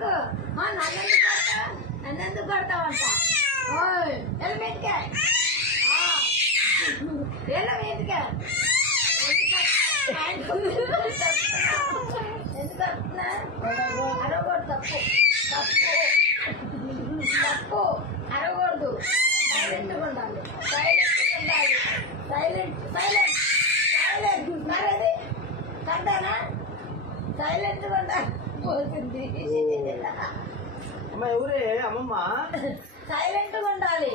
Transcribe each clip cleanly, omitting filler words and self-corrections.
ఎందుకు నన్నెందుకు కొడతావంట మీదికే మీదికే ఎందుకు అరవకూడదు తప్పు తప్పు తప్పు అరవకూడదు సైలెంట్గా ఉండాలి సైలెంట్ సైలెంట్ సైలెంట్ మరేది కంటానా సైలెంట్గా ఉండాలి పోతుంది అమ్మ ఎవరే అమ్మమ్మ సైలెంట్గా ఉండాలి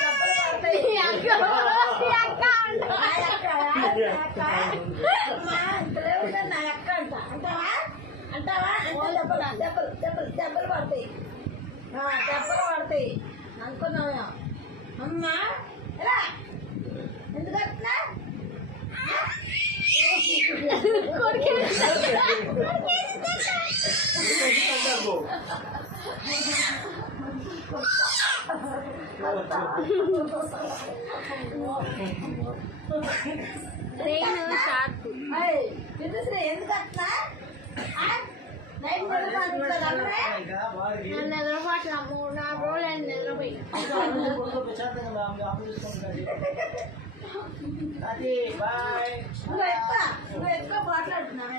చెప్పలు పడతాయి ఇంతలే ఉండాలి నా అక్క అంట అంటావా అంటావా అంటే దెబ్బలు దెబ్బలు దెబ్బలు దెబ్బలు పడతాయి దెబ్బలు పడతాయి అనుకున్నావా అమ్మా ఎలా ఎందుకు వస్తున్నా ట్రైన్ షార్ప్ ఎందుకు వస్తున్నా నిద్రపాటు 3-4 రోజులు అయింది నిద్రపోయి నువ్వు ఎక్కువ మాట్లాడుతున్నావు